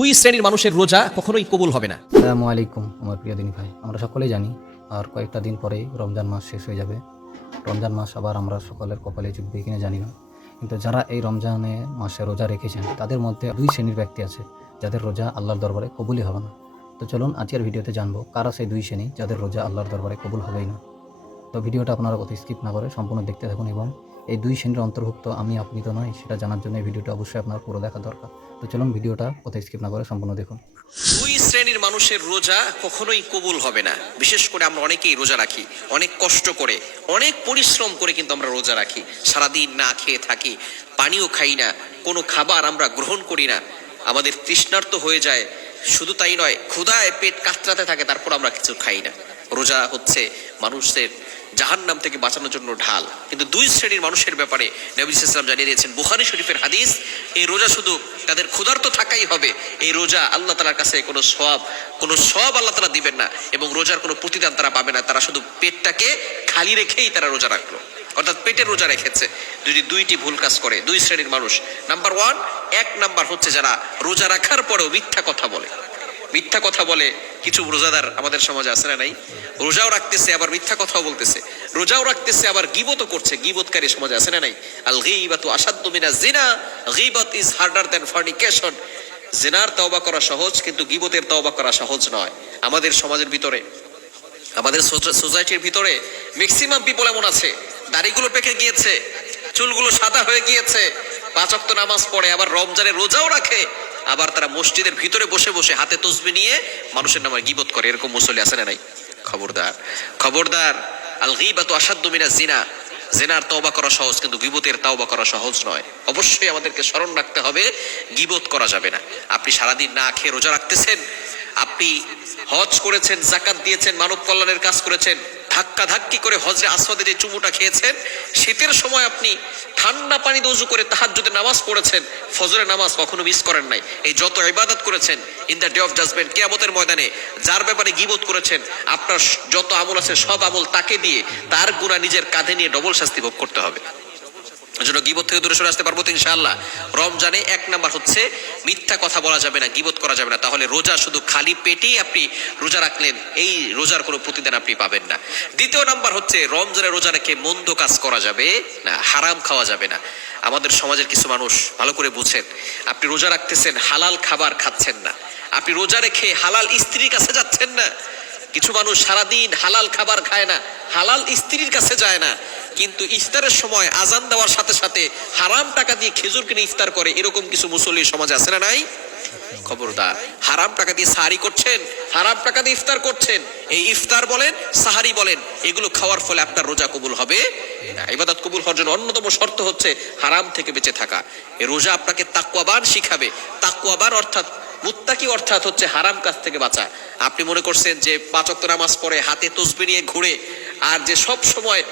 দুই শ্রেণির মানুষের রোজা কখনোই কবুল হবে না। আসসালামু আলাইকুম, আমার প্রিয় দিনী ভাই। আমরা সকলেই জানি, আর কয়েকটা দিন পরেই রমজান মাস শেষ হয়ে যাবে। রমজান মাস আবার আমরা সকলের কপালে চুপবে কিনা জানি না। কিন্তু যারা এই রমজানে মাসে রোজা রেখেছেন, তাদের মধ্যে দুই শ্রেণির ব্যক্তি আছে, যাদের রোজা আল্লাহর দরবারে কবুলই হবে না। তো চলুন আজকের ভিডিওতে জানব, কারা সেই দুই শ্রেণি যাদের রোজা আল্লাহর দরবারে কবুল হবেই না। তো ভিডিওটা আপনারা অতি স্কিপ না করে সম্পূর্ণ দেখতে থাকুন এবং এই দুই শ্রেণির অন্তর্ভুক্ত আমি আপনি তো নয়, সেটা জানার জন্য এই ভিডিওটা অবশ্যই আপনার পুরো দেখা দরকার। তো চলুন ভিডিওটা অতি স্কিপ না করে সম্পূর্ণ দেখুন। দুই শ্রেণির মানুষের রোজা কখনোই কবুল হবে না। বিশেষ করে আমরা অনেকেই রোজা রাখি, অনেক কষ্ট করে, অনেক পরিশ্রম করে কিন্তু আমরা রোজা রাখি। সারাদিন না খেয়ে থাকি, পানিও খাই না, কোনো খাবার আমরা গ্রহণ করি না। আমাদের তৃষ্ণার্ত হয়ে যায়, শুধু তাই নয়, ক্ষুধায় পেট কাতরাতে থাকে, তারপর আমরা কিছু খাই না। রোজা হচ্ছে মানুষের জাহান্নাম থেকে বাঁচানোর জন্য ঢাল। কিন্তু দুই শ্রেণির মানুষের ব্যাপারে নবী ইসলাম জানিয়ে দিয়েছেন, বুখারি শরীফের হাদিস, এই রোজা শুধু তাদের ক্ষুধার্ত থাকাই হবে, এই রোজা আল্লাহ তালার কাছে কোনো সব কোনো সব আল্লাহ তালা দিবেন না এবং রোজার কোনো প্রতিদান তারা পাবে না, তারা শুধু পেটটাকে খালি রেখেই তারা রোজা রাখল। অর্থাৎ পেটের রোজা রেখেছে, যদি দুইটি ভুল কাজ করে, দুই শ্রেণির মানুষ। নাম্বার ওয়ান এক নাম্বার হচ্ছে যারা রোজা রাখার পরেও মিথ্যা কথা বলে। মিথ্যা কথা বলে কিছু রোজাদার আমাদের সমাজে আছে না নাই? রোজাও রাখতেছে, আবার মিথ্যা কথাও বলতেছে। রোজাও রাখতেছে, আবার গিবতও করছে। গিবতকারী সমাজে আছে না নাই? আল গীবাতু আসাদ্দু মিনা জিনা গীবত ইজ হার্ডার দ্যান ফর্নিকেশন। জেনার তওবা করা সহজ, কিন্তু গিবতের তওবা করা সহজ নয়। আমাদের সমাজের ভিতরে, আমাদের সোসাইটির ভিতরে ম্যাক্সিমাম পিপল এমন আছে। দাড়িগুলো পেকে গিয়েছে, চুলগুলো সাদা হয়ে গিয়েছে, পাঁচ ওয়াক্ত নামাজ পড়ে, আবার রমজানের রোজাও রাখে। আবার তারা মসজিদের ভিতরে বসে বসে হাতে তসবি নিয়ে মানুষের নামে গিবত করে, এরকম মুসল্লি আছে না নাই? খবরদার। খবরদার, আল গীবাতু আসাদ্দু মিনা জিনা জেনার তওবা করা সহজ, কিন্তু গিবতের তওবা করা সহজ নয়। অবশ্যই আমাদেরকে স্মরণ রাখতে হবে, গিবত করা যাবে না। আপনি সারাদিন না খেয়ে রোজা রাখতেছেন, আপনি হজ করেছেন জাকাত দিয়েছেন, মানব কল্যাণের কাজ করেছেন ধাক্কা ধাক্কি করে হজরে আসওয়াদে যে চুমুটা খেয়েছেন। শীতের সময় আপনি ঠান্ডা পানি দজু করে তাহাজ্জুদে নামাজ পড়েছেন, ফজরের নামাজ কখনো মিস করেন নাই। এই যত ইবাদত করেছেন in the day of judgement কেয়ামতের ময়দানে যার ব্যাপারে গিবত করেছেন, আপনার যত আমল আছে, সব আমল তাকে দিয়ে তার গুণা নিজের কাঁধে নিয়ে ডবল শাস্তি ভোগ করতে হবে। জন্য গিবত থেকে দূরে সরে আসতে পারব তো ইনশাআল্লাহ। রমজানে এক নাম্বার হচ্ছে, মিথ্যা কথা বলা যাবে না, গিবত করা যাবে না। তাহলে রোজা শুধু খালি পেটেই আপনি রোজা রাখলেন, এই রোজার কোনো প্রতিদান আপনি পাবেন না। দ্বিতীয় নাম্বার হচ্ছে, রমজানে রোজা রেখে মন্দ কাজ করা যাবে না, হারাম খাওয়া যাবে না। আমাদের সমাজের কিছু মানুষ ভালো করে বুঝেন, আপনি রোজা রাখতেছেন, হালাল খাবার খাচ্ছেন না। আপনি রোজা রেখে হালাল স্ত্রীর কাছে যাচ্ছেন না। কিছু মানুষ সারাদিন হালাল খাবার খায় না, হালাল স্ত্রীর কাছে যায় না। কিন্তু ইফতারের সময় আজান দেওয়ার সাথে সাথে হারাম টাকা দিয়ে খেজুর কিনে ইফতার করে, এরকম কিছু মুসল্লি সমাজে আছে না নাই? খবরদার। হারাম টাকা দিয়ে সাহারি করছেন, হারাম টাকা দিয়ে ইফতার করছেন, এই ইফতার বলেন, সাহারি বলেন, এগুলো খাওয়ার ফলে আপনার রোজা কবুল হবে ইবাদত কবুল হওয়ার জন্য অন্যতম শর্ত হচ্ছে হারাম থেকে বেঁচে থাকা। এই রোজা আপনাকে তাকুয়াবান শিখাবে। তাকুয়াবান অর্থাৎ, মুত্তাকি অর্থাৎ হচ্ছে হারাম কাজ থেকে বাঁচা। আপনি মনে করছেন যে পাঁচ ওয়াক্ত নামাজ পড়ে, হাতে তসবি নিয়ে ঘুরে, আর যে সব সময়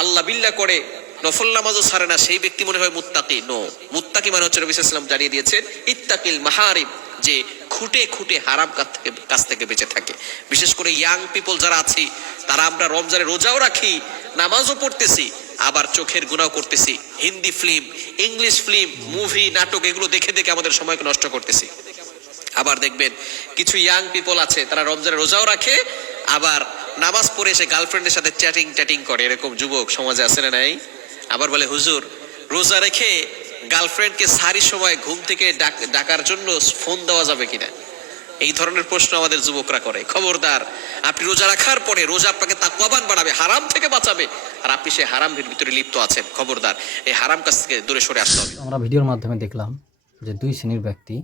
আল্লাহ বিল্লাহ করে নফল নামাজও সারে না, সেই ব্যক্তি মনে হয় মুত্তাকি। নো মুত্তাকি মানে হচ্ছে ইসলাম জানিয়ে দিয়েছেন, ইত্তাকিল মাহারিম যে খুঁটে খুঁটে হারাম কাছ থেকে কাছ থেকে বেঁচে থাকে। বিশেষ করে ইয়াং পিপল যারা আছি, তারা আমরা রমজানে রোজাও রাখি, নামাজও পড়তেছি, আবার চোখের গুণাও করতেছি। Hindi film English film movie নাটক, এগুলো দেখে দেখে আমাদের সময়কে নষ্ট করতেছি। আবার দেখবেন, কিছু ইয়াং পিপল আছে, তারা রমজানে রোজাও রাখে, আবার নামাজ পড়ে এসে গার্লফ্রেন্ডের সাথে চ্যাটিং ট্যাটিং করে, এরকম যুবক সমাজে আছে না নাই? আবার বলে, হুজুর, রোজা রেখে গার্লফ্রেন্ডকে সারি সময় ঘুম থেকে ডাক- ডাকার জন্য ফোন দেওয়া যাবে কিনা? এই ধরনের প্রশ্ন আমাদের যুবকরা করে। খবরদার, আপনি রোজা রাখার পরে রোজা আপনাকে তাকুয়াবান বাড়াবে হারাম থেকে বাঁচাবে। আর আপনি সেই হারাম ভিতরে লিপ্ত আছেন। খবরদার, এই হারাম কাছ থেকে দূরে সরে আসতে হবে। আমরা ভিডিওর মাধ্যমে দেখলাম যে দুই শ্রেণির ব্যক্তি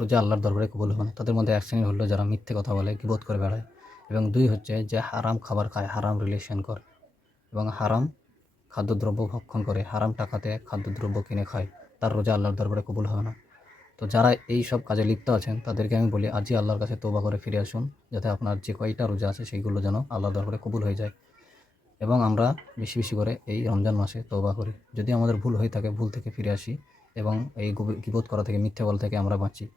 রোজা আল্লাহর দরবারে কবুল হবে না তাদের মধ্যে এক শ্রেণির হলো যারা মিথ্যে কথা বলে গিবোধ করে বেড়ায়। এবং দুই হচ্ছে যে হারাম খাবার খায়, হারাম রিলেশন করে এবং হারাম খাদ্যদ্রব্য ভক্ষণ করে, হারাম টাকাতে খাদ্যদ্রব্য কিনে খায়, তার রোজা আল্লাহর দরবারে কবুল হবে না। তো যারা এই সব কাজে লিপ্ত আছেন, তাদেরকে আমি বলি, আজই আল্লাহর কাছে তোবা করে ফিরে আসুন, যাতে আপনার যে কয়টা রোজা আছে, সেইগুলো যেন আল্লাহর দরবারে কবুল হয়ে যায়। এবং আমরা বেশি বেশি করে এই রমজান মাসে তওবা করি। যদি আমাদের ভুল হয়ে থাকে, ভুল থেকে ফিরে আসি এবং এই গিবোধ করা থেকে, মিথ্যে বলা থেকে আমরা বাঁচি।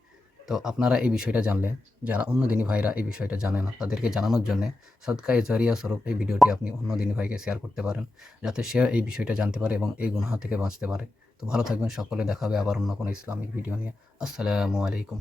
তো আপনারা এই বিষয়টা জানলেন যারা অন্য দিনী ভাইরা এই বিষয়টা জানে না, তাদেরকে জানানোর জন্য সদকায় জারিয়া স্বরূপ এই ভিডিওটি আপনি অন্য দিনী ভাইকে শেয়ার করতে পারেন, যাতে সে এই বিষয়টা জানতে পারে এবং এই গুনাহা থেকে বাঁচতে পারে। তো ভালো থাকবেন, সকলে দেখাবে আবার অন্য কোনো ইসলামিক ভিডিও নিয়ে। আসসালামু আলাইকুম।